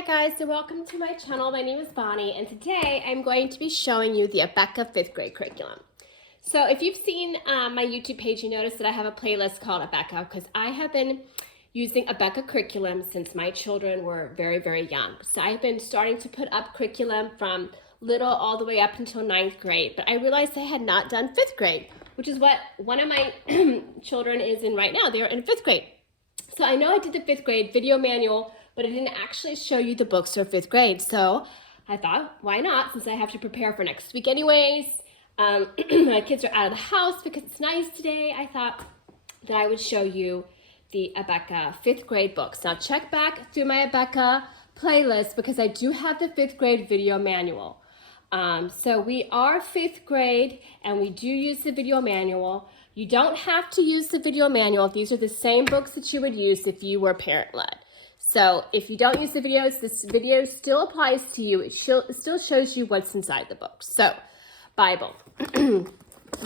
Hi guys, and welcome to my channel. My name is Bonnie, and today I'm going to be showing you the Abeka 5th grade curriculum. So if you've seen my YouTube page, you notice that I have a playlist called Abeka because I have been using Abeka curriculum since my children were very, very young. So I've been starting to put up curriculum from little all the way up until 9th grade, but I realized I had not done 5th grade, which is what one of my children is in right now. They're in 5th grade. So I know I did the 5th grade video manual, but I didn't actually show you the books for 5th grade. So I thought, why not, since I have to prepare for next week anyways. My kids are out of the house because it's nice today. I thought that I would show you the Abeka 5th grade books. Now check back through my Abeka playlist because I do have the 5th grade video manual. So we are 5th grade and we do use the video manual. You don't have to use the video manual. These are the same books that you would use if you were parent-led. So if you don't use the videos, this video still applies to you. It still shows you what's inside the book. So, Bible.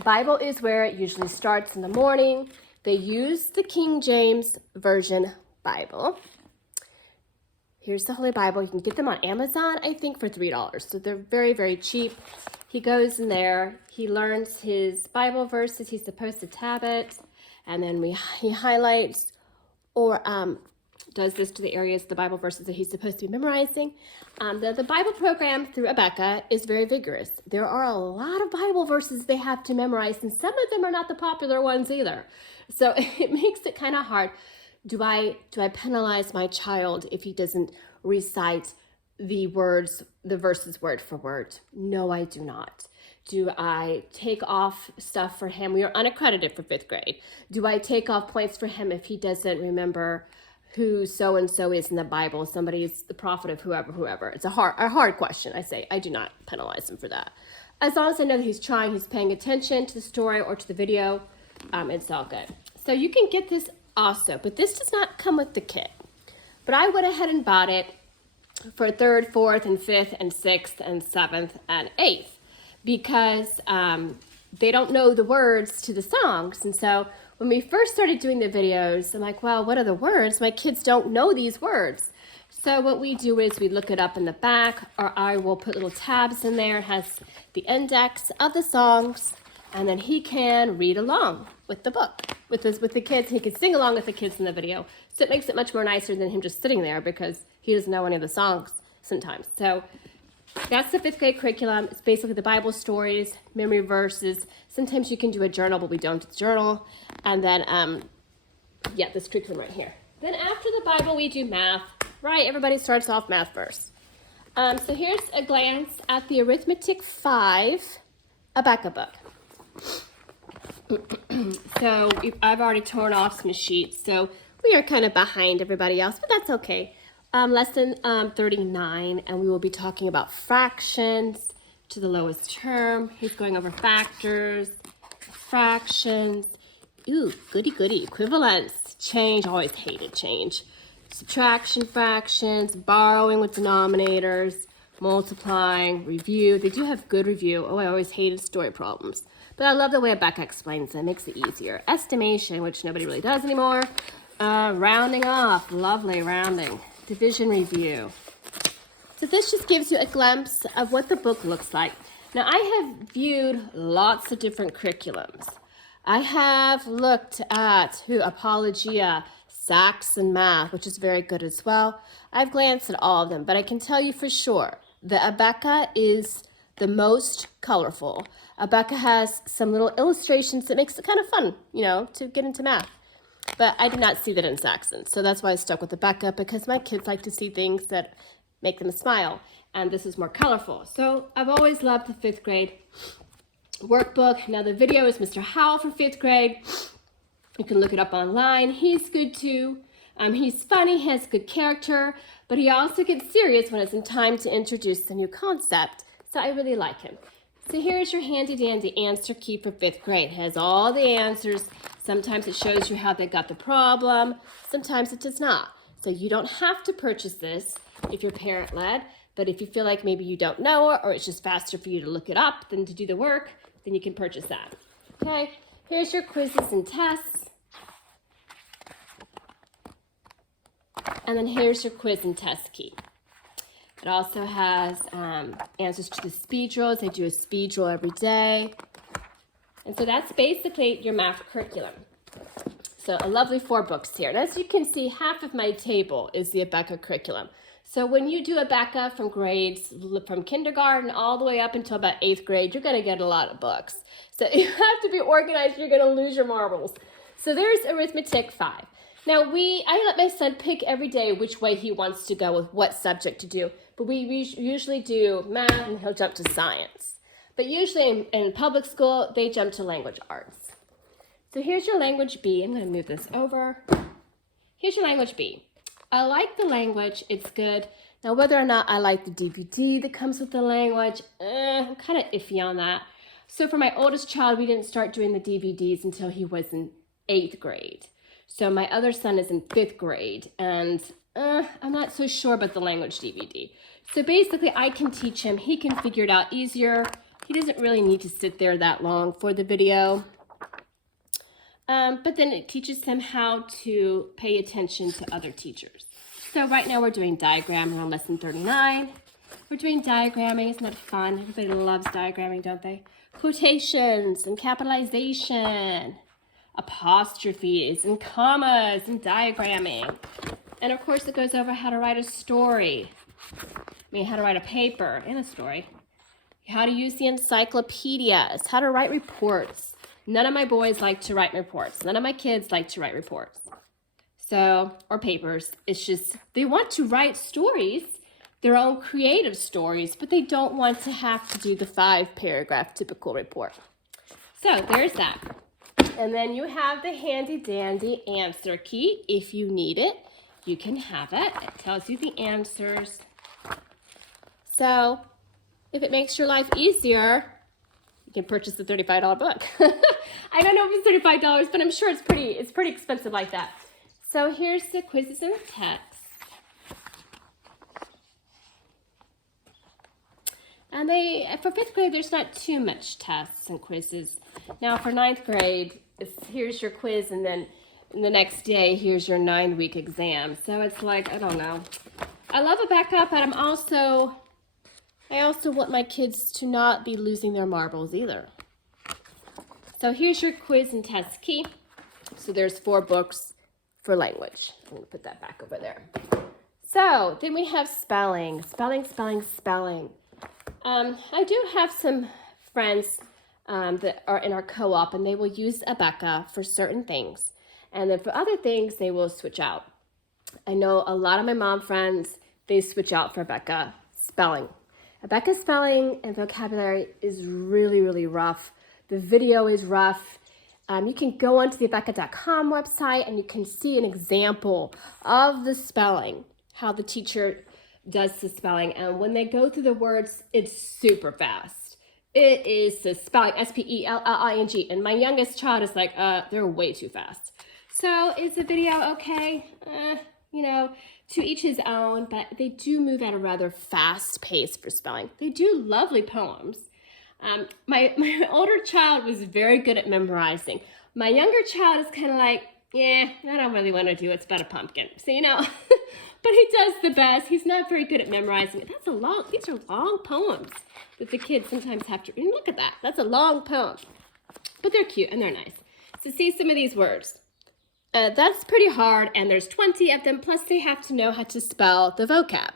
Bible is where it usually starts in the morning. They use the King James Version Bible. Here's the Holy Bible. You can get them on Amazon, I think, for $3. So they're very, very cheap. He goes in there. He learns his Bible verses. He's supposed to tab it. And then he highlights or does this to the areas of the Bible verses that he's supposed to be memorizing. The Bible program through Abeka is very vigorous. There are a lot of Bible verses they have to memorize, and some of them are not the popular ones either. So it makes it kind of hard. Do I penalize my child if he doesn't recite the verses word for word? No, I do not. Do I take off stuff for him? We are unaccredited for 5th grade. Do I take off points for him if he doesn't remember who so-and-so is in the Bible? Somebody's the prophet of whoever. It's a hard question. I do not penalize him for that. As long as I know that he's trying, he's paying attention to the story or to the video, it's all good. So you can get this also, but this does not come with the kit. But I went ahead and bought it for 3rd, 4th, and 5th, and 6th, and 7th, and 8th because they don't know the words to the songs. And so when we first started doing the videos, I'm like, well, what are the words? My kids don't know these words. So what we do is we look it up in the back, or I will put little tabs in there. It has the index of the songs, and then he can read along with the book, with the kids. He can sing along with the kids in the video. So it makes it much more nicer than him just sitting there because he doesn't know any of the songs sometimes. So that's the 5th grade curriculum. It's basically the Bible stories, memory verses. Sometimes you can do a journal, but we don't do the journal. And then, yeah, this curriculum right here. Then after the Bible, we do math, right? Everybody starts off math first. So here's a glance at the Arithmetic 5 Abeka book. So I've already torn off some sheets, so we are kind of behind everybody else, but that's okay. Lesson 39, and we will be talking about fractions to the lowest term. He's going over factors, fractions. Ooh, goody goody. Equivalence, change. Always hated change. Subtraction, fractions, borrowing with denominators, multiplying, review. They do have good review. Oh, I always hated story problems. But I love the way Abeka explains it. It makes it easier. Estimation, which nobody really does anymore. Rounding off. Lovely rounding. Division review. So this just gives you a glimpse of what the book looks like. Now I have viewed lots of different curriculums. I have looked at Apologia, Saxon Math, which is very good as well. I've glanced at all of them, but I can tell you for sure the Abeka is the most colorful. Abeka has some little illustrations that makes it kind of fun, you know, to get into math. But I did not see that in Saxon, so that's why I stuck with Abeka, because my kids like to see things that make them smile, and this is more colorful. So I've always loved the 5th grade workbook. Now the video is Mr. Howell for 5th grade. You can look it up online. He's good too. He's funny, he has good character, but he also gets serious when it's in time to introduce a new concept. So I really like him. So here's your handy dandy answer key for 5th grade. It has all the answers. Sometimes it shows you how they got the problem. Sometimes it does not. So you don't have to purchase this if you're parent-led, but if you feel like maybe you don't know it or it's just faster for you to look it up than to do the work, then you can purchase that. Okay, here's your quizzes and tests. And then here's your quiz and test key. It also has answers to the speed drills. They do a speed drill every day. And so that's basically your math curriculum. So a lovely 4 books here. And as you can see, half of my table is the Abeka curriculum. So when you do Abeka from kindergarten all the way up until about 8th grade, you're going to get a lot of books. So you have to be organized. You're going to lose your marbles. So there's arithmetic 5. Now I let my son pick every day which way he wants to go with what subject to do. But we usually do math and he'll jump to science. But usually in public school, they jump to language arts. So here's your language B. I'm going to move this over. Here's your language B. I like the language. It's good. Now, whether or not I like the DVD that comes with the language, I'm kind of iffy on that. So for my oldest child, we didn't start doing the DVDs until he was in 8th grade. So my other son is in 5th grade, and I'm not so sure about the language DVD. So basically, I can teach him. He can figure it out easier. He doesn't really need to sit there that long for the video. But then it teaches him how to pay attention to other teachers. So right now we're doing diagramming on lesson 39. We're doing diagramming. Isn't that fun? Everybody loves diagramming, don't they? Quotations and capitalization, apostrophes and commas and diagramming. And of course it goes over how to write a story. How to write a paper and a story. How to use the encyclopedias, how to write reports. None of my boys like to write reports. None of my kids like to write reports. Or papers. It's just, they want to write stories, their own creative stories, but they don't want to have to do the 5-paragraph typical report. So there's that. And then you have the handy dandy answer key. If you need it, you can have it. It tells you the answers. So if it makes your life easier, you can purchase the $35 book. I don't know if it's $35, but I'm sure it's pretty expensive like that. So here's the quizzes and the tests. And for 5th grade, there's not too much tests and quizzes. Now for 9th grade, here's your quiz, and then the next day, here's your 9-week exam. So it's like, I don't know. I love Abeka, but I also want my kids to not be losing their marbles either. So here's your quiz and test key. So there's 4 books for language. I'm going to put that back over there. So then we have spelling. Spelling. I do have some friends that are in our co-op, and they will use Abeka for certain things. And then for other things, they will switch out. I know a lot of my mom friends, they switch out for Abeka spelling. Abeka spelling and vocabulary is really, really rough. The video is rough. You can go onto the Abeka.com website and you can see an example of the spelling, how the teacher does the spelling. And when they go through the words, it's super fast. It is the spelling, S-P-E-L-L-I-N-G. And my youngest child is like, they're way too fast. So is the video okay? To each his own, but they do move at a rather fast pace for spelling. They do lovely poems. My older child was very good at memorizing. My younger child is kind of like, yeah, I don't really want to do it. It's about a pumpkin. So, but he does the best. He's not very good at memorizing it. These are long poems that the kids sometimes have to, and look at that. That's a long poem. But they're cute and they're nice. So see some of these words. That's pretty hard, and there's 20 of them, plus they have to know how to spell the vocab.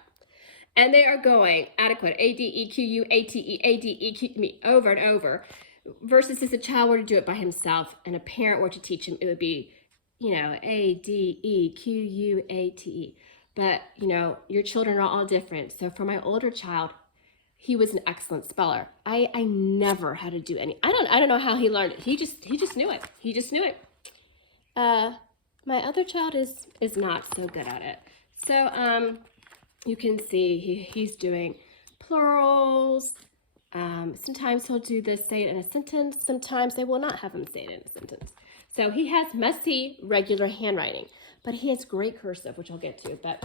And they are going adequate, A-D-E-Q-U, A-T-E, A-D-E-Q, over and over, versus if a child were to do it by himself and a parent were to teach him, it would be, A-D-E-Q-U, A-T-E. But, your children are all different. So for my older child, he was an excellent speller. I never had to do any, I don't know how he learned it. He just knew it. He just knew it. My other child is not so good at it. So you can see he's doing plurals. Sometimes he'll do this, say it in a sentence. Sometimes they will not have him say it in a sentence. So he has messy, regular handwriting, but he has great cursive, which I'll get to. But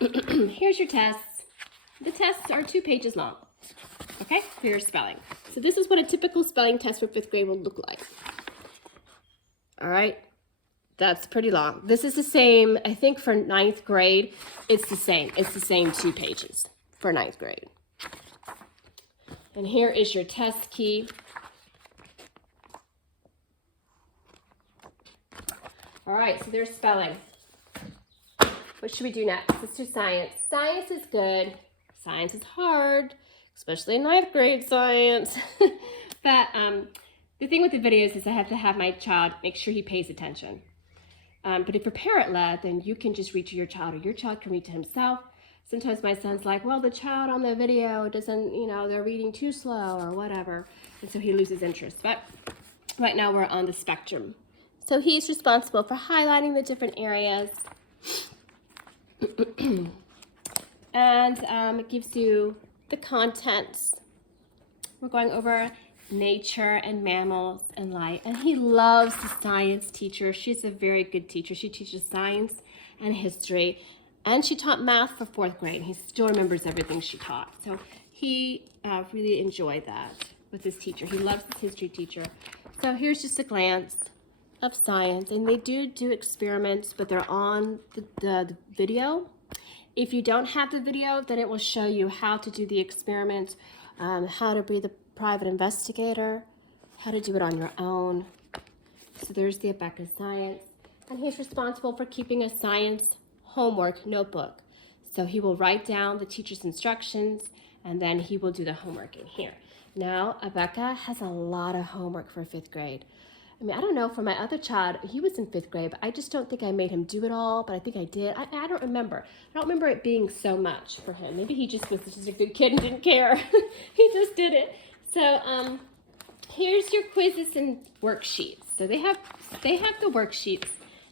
here's your tests. The tests are 2 pages long. Okay, here's spelling. So this is what a typical spelling test for 5th grade will look like. All right. That's pretty long. This is the same, I think for 9th grade, it's the same. It's the same 2 pages for 9th grade. And here is your test key. All right, so there's spelling. What should we do next? Let's do science. Science is good. Science is hard, especially 9th grade science. But the thing with the videos is I have to have my child make sure he pays attention. But if you're parent-led, then you can just read to your child, or your child can read to himself. Sometimes my son's like, well, the child on the video doesn't, you know, they're reading too slow or whatever. And so he loses interest. But right now we're on the spectrum. So he's responsible for highlighting the different areas. And it gives you the contents. We're going over nature and mammals and light. And he loves the science teacher. She's a very good teacher. She teaches science and history. And she taught math for 4th grade. He still remembers everything she taught. So he really enjoyed that with his teacher. He loves his history teacher. So here's just a glance of science. And they do experiments, but they're on the video. If you don't have the video, then it will show you how to do the experiment, how to be the private investigator, how to do it on your own. So there's the Abeka science. And he's responsible for keeping a science homework notebook. So he will write down the teacher's instructions, and then he will do the homework in here. Now, Abeka has a lot of homework for 5th grade. I mean, I don't know, for my other child, he was in 5th grade, but I just don't think I made him do it all, but I think I did. I don't remember. I don't remember it being so much for him. Maybe he just was just a good kid and didn't care. He just did it. So here's your quizzes and worksheets. So they have the worksheets.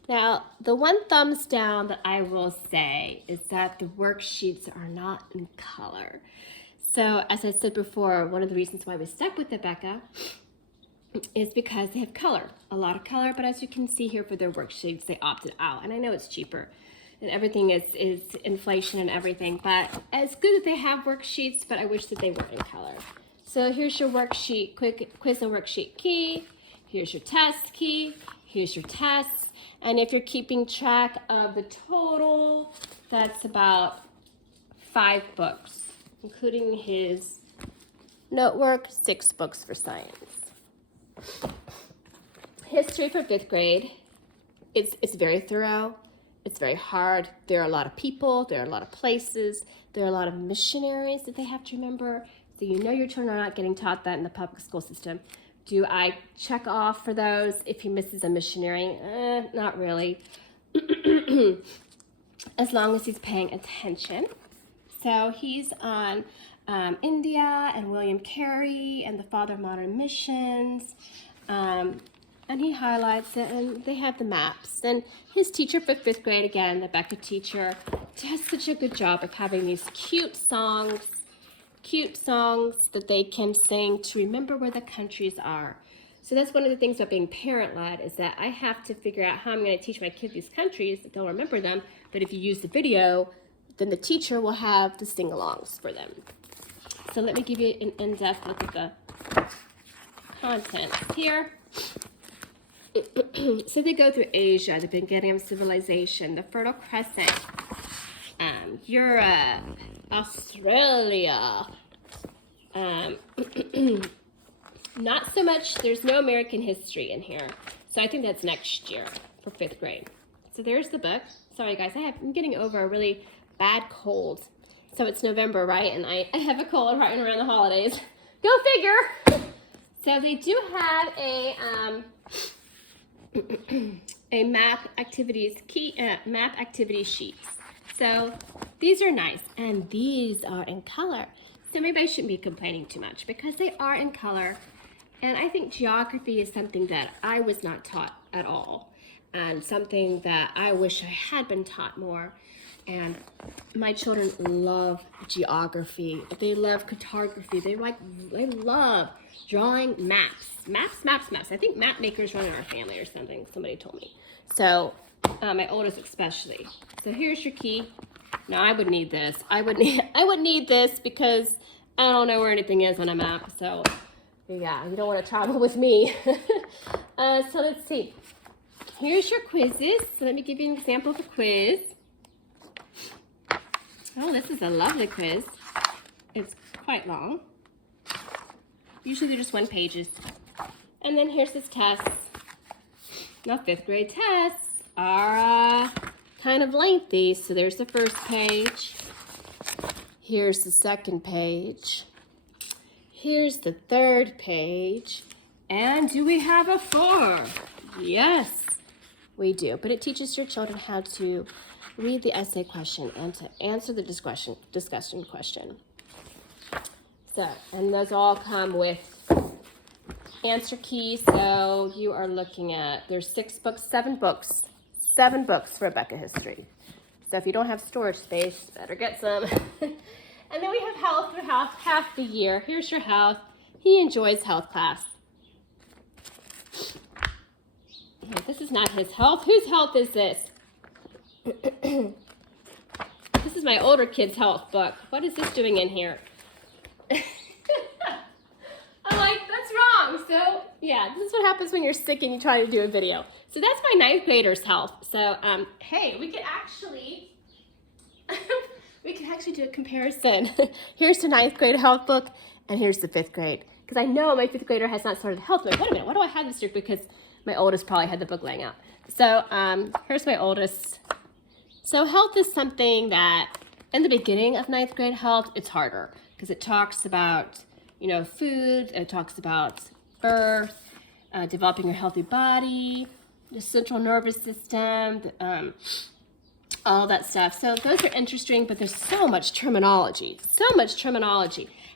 Now, the one thumbs down that I will say is that the worksheets are not in color. So as I said before, one of the reasons why we stuck with Abeka is because they have color, a lot of color, but as you can see here for their worksheets, they opted out. And I know it's cheaper and everything is inflation and everything, but it's good that they have worksheets, but I wish that they were in color. So here's your worksheet, quiz and worksheet key. Here's your test key. Here's your tests. And if you're keeping track of the total, that's about 5 books, including his notework, 6 books for science. History for 5th grade, it's very thorough, it's very hard. There are a lot of people, there are a lot of places, there are a lot of missionaries that they have to remember. So you know your children are not getting taught that in the public school system. Do I check off for those if he misses a missionary? Not really. As long as he's paying attention. So he's on India and William Carey and the Father of Modern Missions. And he highlights it, and they have the maps. And his teacher for 5th grade, again, the Abeka teacher, does such a good job of having these cute songs that they can sing to remember where the countries are. So that's one of the things about being parent-led, is that I have to figure out how I'm going to teach my kids these countries that they'll remember them. But if you use the video, then the teacher will have the sing-alongs for them. So let me give you an in-depth look at the content here. So they go through Asia, the beginning of civilization, the Fertile Crescent, Europe, Australia. Not so much, there's no American history in here. So I think that's next year for 5th grade. So there's the book. Sorry guys, I'm getting over a really bad cold. So it's November, right? And I have a cold right around the holidays. Go figure! So they do have a map activities map activity sheets. So these are nice, and these are in color. So maybe I shouldn't be complaining too much because they are in color. And I think geography is something that I was not taught at all, and something that I wish I had been taught more. And my children love geography. They love cartography. They love drawing maps. Maps. I think map makers run in our family or something. Somebody told me. So my oldest especially. So here's your key. Now I would need this. I would need this because I don't know where anything is on a map. So yeah, you don't want to travel with me. So let's see. here's your quizzes. So let me give you an example of a quiz. Oh, this is a lovely quiz. It's quite long. Usually they're just 1 pages. And then here's this test. Now 5th grade tests are kind of lengthy. So there's the first page. Here's the second page. Here's the third page. And do we have a 4? Yes, we do. But it teaches your children how to read the essay question and to answer the discussion question. So, and those all come with answer keys. So you are looking at, there's 7 books for Abeka history. So if you don't have storage space, better get some. And then we have health for half the year. Here's your health. He enjoys health class. This is not his health. Whose health is this? This is my older kid's health book. What is this doing in here? I'm like, that's wrong. So yeah, this is what happens when you're sick and you try to do a video. So that's my 9th grader's health. So hey, we could actually do a comparison. Here's the 9th grade health book, and here's the 5th grade. Because I know my 5th grader has not started health book. Wait a minute, why do I have this here? Because my oldest probably had the book laying out. So here's my oldest. So health is something that in the beginning of 9th grade health, it's harder because it talks about, you know, food, it talks about birth, developing your healthy body, the central nervous system, all that stuff. So those are interesting, but there's so much terminology,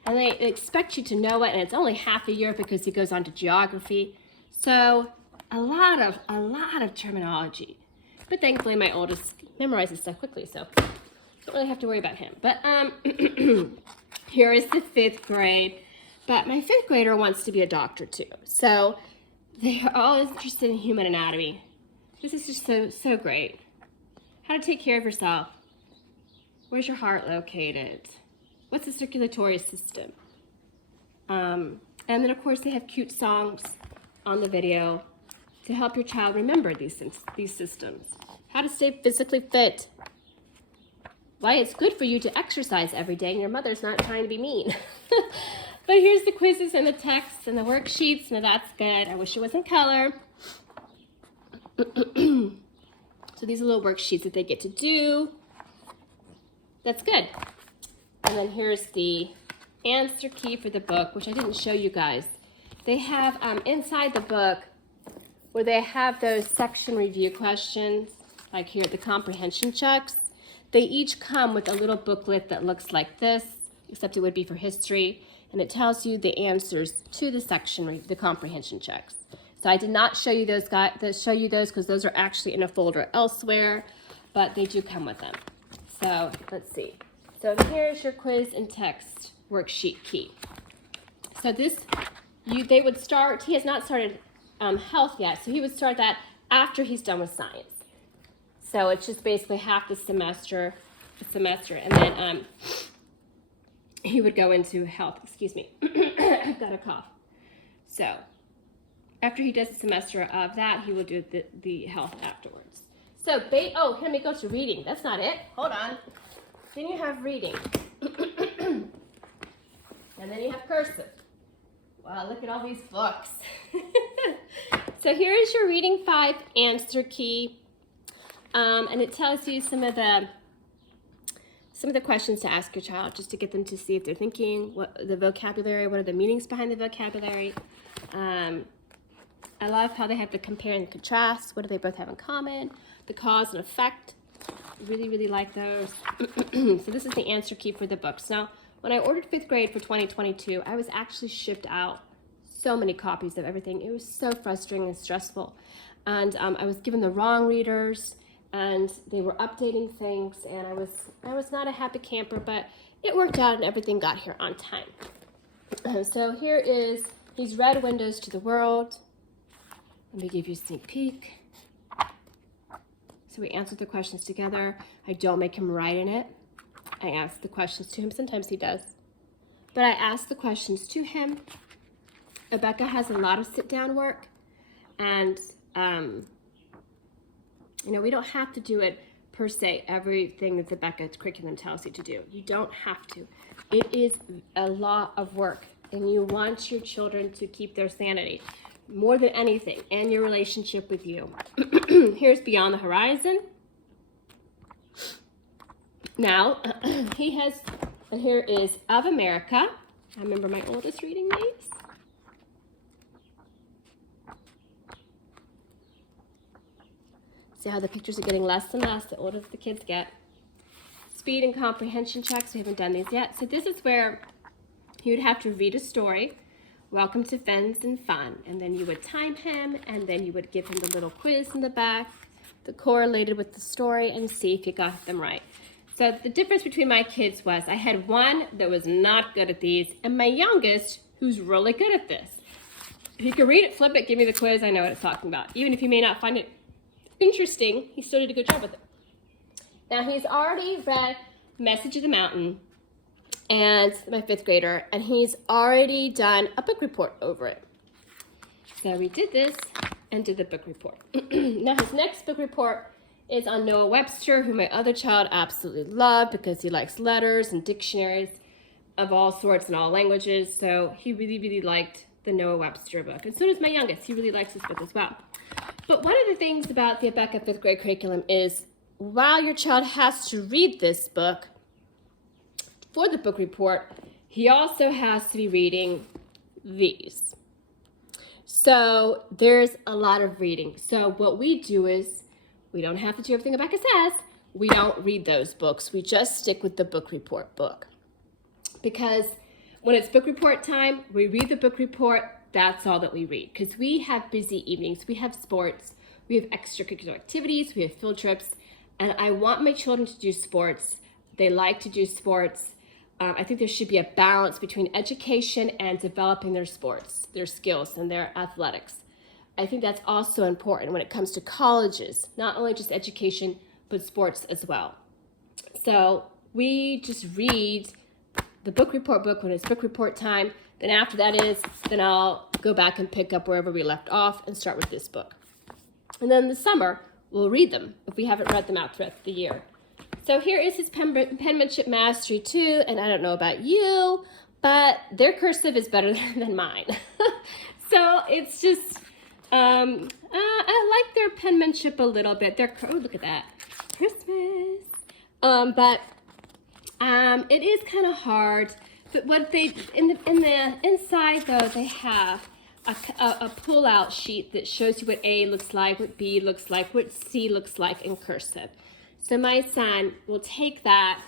and they expect you to know it, and it's only half a year because it goes on to geography. So a lot of terminology. But thankfully my oldest memorizes stuff quickly, so don't really have to worry about him. But here is the 5th grade. But my 5th grader wants to be a doctor too. So they are all interested in human anatomy. This is just so great. How to take care of yourself. Where's your heart located? What's the circulatory system? And then of course they have cute songs on the video to help your child remember these systems. How to stay physically fit. Why it's good for you to exercise every day and your mother's not trying to be mean. But here's the quizzes and the texts and the worksheets. Now that's good. I wish it was in color. So these are little worksheets that they get to do. That's good. And then here's the answer key for the book, which I didn't show you guys. They have inside the book where they have those section review questions, like here, the comprehension checks. They each come with a little booklet that looks like this, except it would be for history, and it tells you the answers to the comprehension checks. So I did not show you those because those are actually in a folder elsewhere, but they do come with them. So let's see. So here's your quiz and text worksheet key. So this, they would start. He has not started health yet, so he would start that after he's done with science. So it's just basically half the semester, and then he would go into health. Excuse me, I've got a cough. So after he does the semester of that, he will do the health afterwards. So, let me go to reading. That's not it. Hold on. Then you have reading. And then you have cursive. Wow, look at all these books. So here is your reading 5 answer key. And it tells you some of the questions to ask your child, just to get them to see if they're thinking, what the vocabulary, what are the meanings behind the vocabulary. I love how they have the compare and contrast. What do they both have in common? The cause and effect. Really, really like those. So this is the answer key for the books. Now, when I ordered 5th grade for 2022, I was actually shipped out so many copies of everything. It was so frustrating and stressful. And I was given the wrong readers, and they were updating things, and I was not a happy camper, but it worked out and everything got here on time. So here is, he's read Windows to the World. Let me give you a sneak peek. So we answered the questions together. I don't make him write in it. I ask the questions to him. Sometimes he does. But I ask the questions to him. Abeka has a lot of sit-down work. And You know, we don't have to do it per se, everything that the Abeka curriculum tells you to do. You don't have to. It is a lot of work, and you want your children to keep their sanity more than anything, and your relationship with you. Here's Beyond the Horizon. Now, he has, and here is Of America. I remember my oldest reading these. See how the pictures are getting less and less the older the kids get. Speed and comprehension checks, we haven't done these yet. So this is where you would have to read a story, Welcome to Friends and Fun, and then you would time him, and then you would give him the little quiz in the back, the correlated with the story, and see if you got them right. So the difference between my kids was I had one that was not good at these, and my youngest who's really good at this. If you can read it, flip it, give me the quiz, I know what it's talking about. Even if you may not find it interesting, he still did a good job with it. Now he's already read Message of the Mountain, and my 5th grader, and he's already done a book report over it. So we did this and did the book report. Now his next book report is on Noah Webster, who my other child absolutely loved because he likes letters and dictionaries of all sorts and all languages. So he really, really liked the Noah Webster book. And so does my youngest. He really likes this book as well. But one of the things about the Abeka 5th grade curriculum is while your child has to read this book for the book report, he also has to be reading these. So there's a lot of reading. So what we do is we don't have to do everything Abeka says. We don't read those books. We just stick with the book report book. Because when it's book report time, we read the book report. That's all that we read. Because we have busy evenings. We have sports. We have extracurricular activities. We have field trips. And I want my children to do sports. They like to do sports. I think there should be a balance between education and developing their sports, their skills, and their athletics. I think that's also important when it comes to colleges, not only just education, but sports as well. So we just read the book report book when it's book report time. Then after that then I'll go back and pick up wherever we left off and start with this book. And then in the summer, we'll read them if we haven't read them out throughout the year. So here is his penmanship mastery too, and I don't know about you, but their cursive is better than mine. So it's just, I like their penmanship a little bit. Oh, look at that, Christmas. But it is kind of hard. But what they in the inside though, they have a pull-out sheet that shows you what A looks like, what B looks like, what C looks like in cursive. So my son will take that,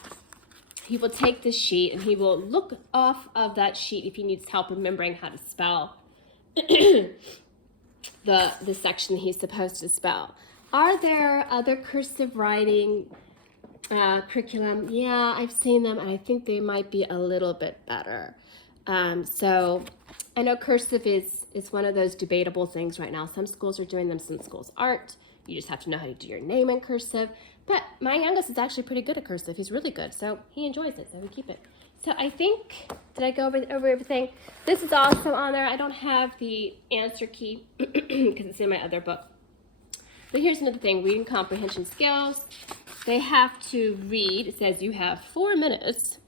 he will take the sheet and he will look off of that sheet if he needs help remembering how to spell the section he's supposed to spell. Are there other cursive writing curriculum? Yeah, I've seen them and I think they might be a little bit better. So I know cursive is one of those debatable things right now. Some schools are doing them, some schools aren't. You just have to know how to do your name in cursive. But my youngest is actually pretty good at cursive. He's really good, so he enjoys it, so we keep it. So I think, did I go over everything? This is also on there. I don't have the answer key because it's in my other book. But here's another thing, reading comprehension skills. They have to read, it says you have 4 minutes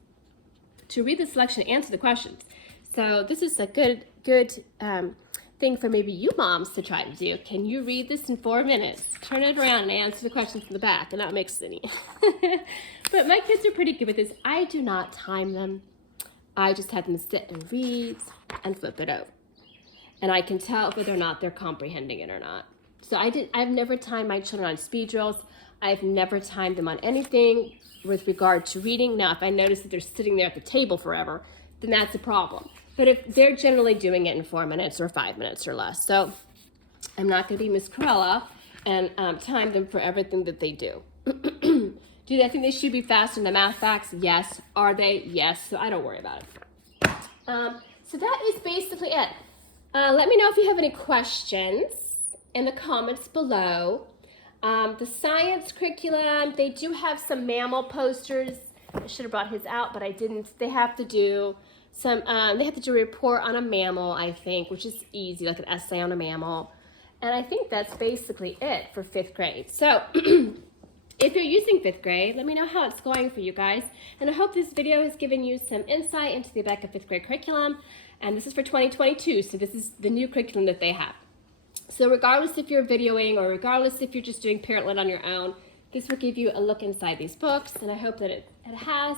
to read the selection and answer the questions. So this is a good thing for maybe you moms to try to do. Can you read this in 4 minutes? Turn it around and answer the questions in the back and not mix any. But my kids are pretty good with this. I do not time them. I just have them sit and read and flip it over. And I can tell whether or not they're comprehending it or not. So I've never timed my children on speed drills. I've never timed them on anything with regard to reading. Now, if I notice that they're sitting there at the table forever, then that's a problem. But if they're generally doing it in 4 minutes or 5 minutes or less. So I'm not going to be Miss Corella and time them for everything that they do. Do I think they should be faster in the math facts? Yes. Are they? Yes. So I don't worry about it. So that is basically it. Let me know if you have any questions in the comments below. The science curriculum, they do have some mammal posters. I should have brought his out, but I didn't. They have to do some, they have to do a report on a mammal, I think, which is easy, like an essay on a mammal. And I think that's basically it for 5th grade. So if you're using 5th grade, let me know how it's going for you guys. And I hope this video has given you some insight into the Abeka 5th grade curriculum. And this is for 2022, so this is the new curriculum that they have. So regardless if you're videoing or regardless if you're just doing Parent-led on your own, this will give you a look inside these books, and I hope that it has.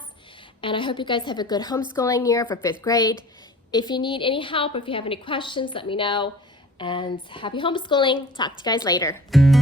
And I hope you guys have a good homeschooling year for 5th grade. If you need any help or if you have any questions, let me know. And happy homeschooling. Talk to you guys later.